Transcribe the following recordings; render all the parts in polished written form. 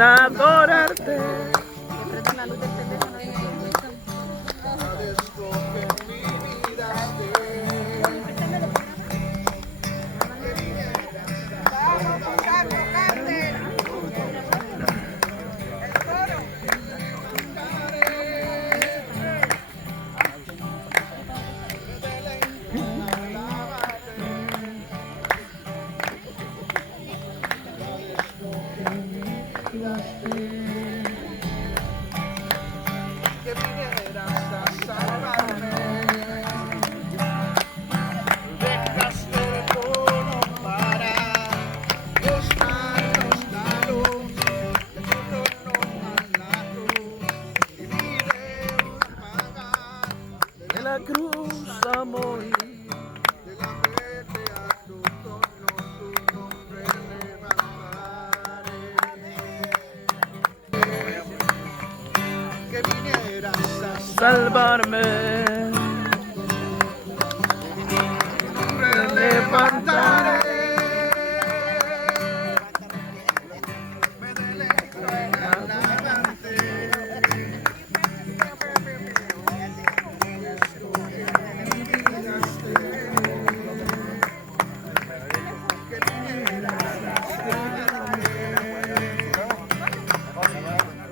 adorarte. Que vinieras a salvarme, dejaste el trono para mostrarnos la luz, de tu trono a la cruz, y videos pagar, De la cruz a morir. de la muerte a tu trono, tu nombre levantaré. Que vinieras a Salvarme. me levantaré, me deleito en alabarte. Esto que miraste, que vinieras a salvarme,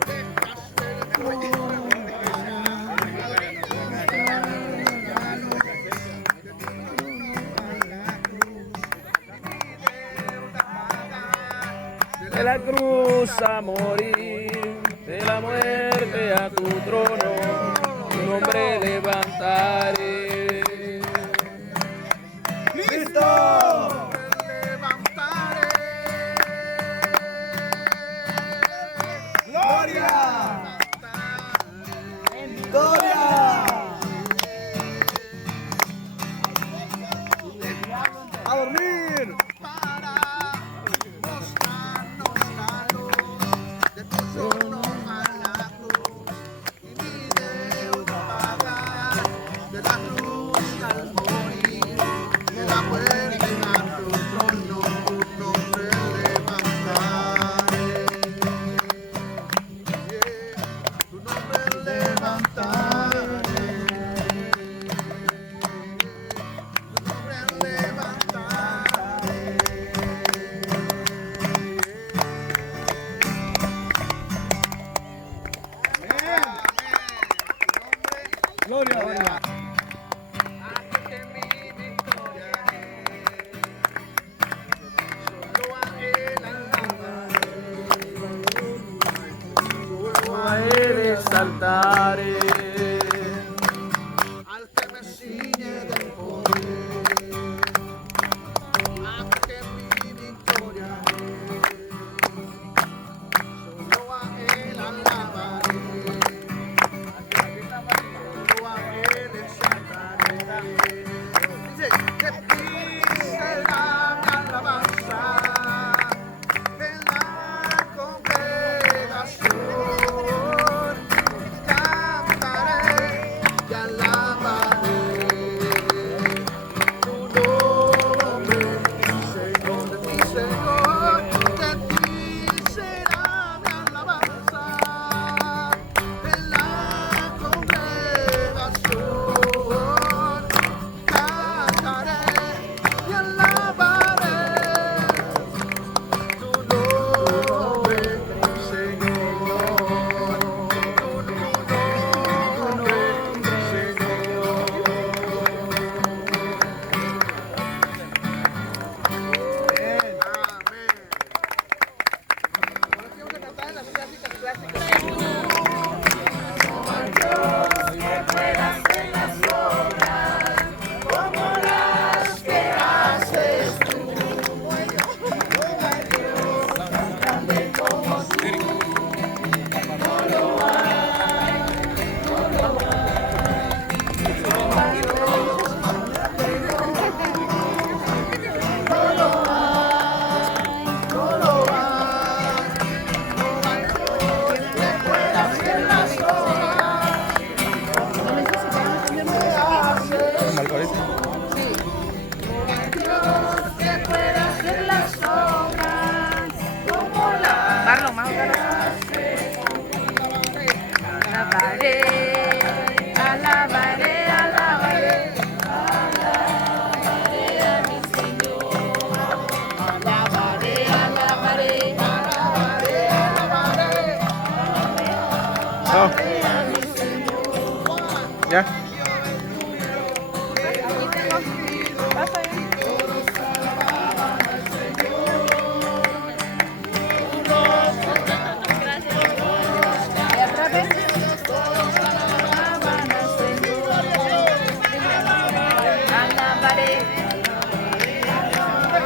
dejaste el trono. De la cruz a morir, de la muerte a tu trono, tu nombre levantaré. ¡Listo! Levantaré. ¡Gloria! ¡Gloria! ¡A dormir! Para mostrarnos la luz de tu trono a la cruz y mi deuda pagar, de la cruz al morir, de la muerte a tu trono, tu nombre levantaré. Tu nombre levantaré. Tu nombre levantaré. Gloria, gloria. Antes que mi victoria solo a él alabaré, A él exaltaré. al que me ciñe del poder. Antes que mi victoria solo a él alabaré. Solo a él exaltaré. Dice que pise la alabanza de la congregación. Canta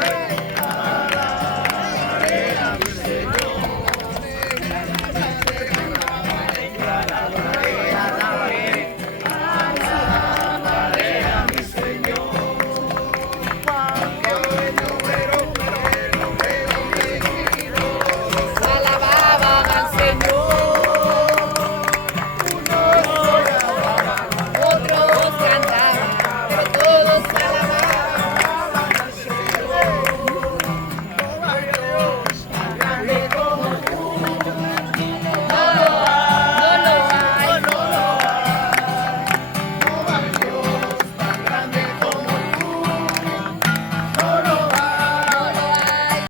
Hey.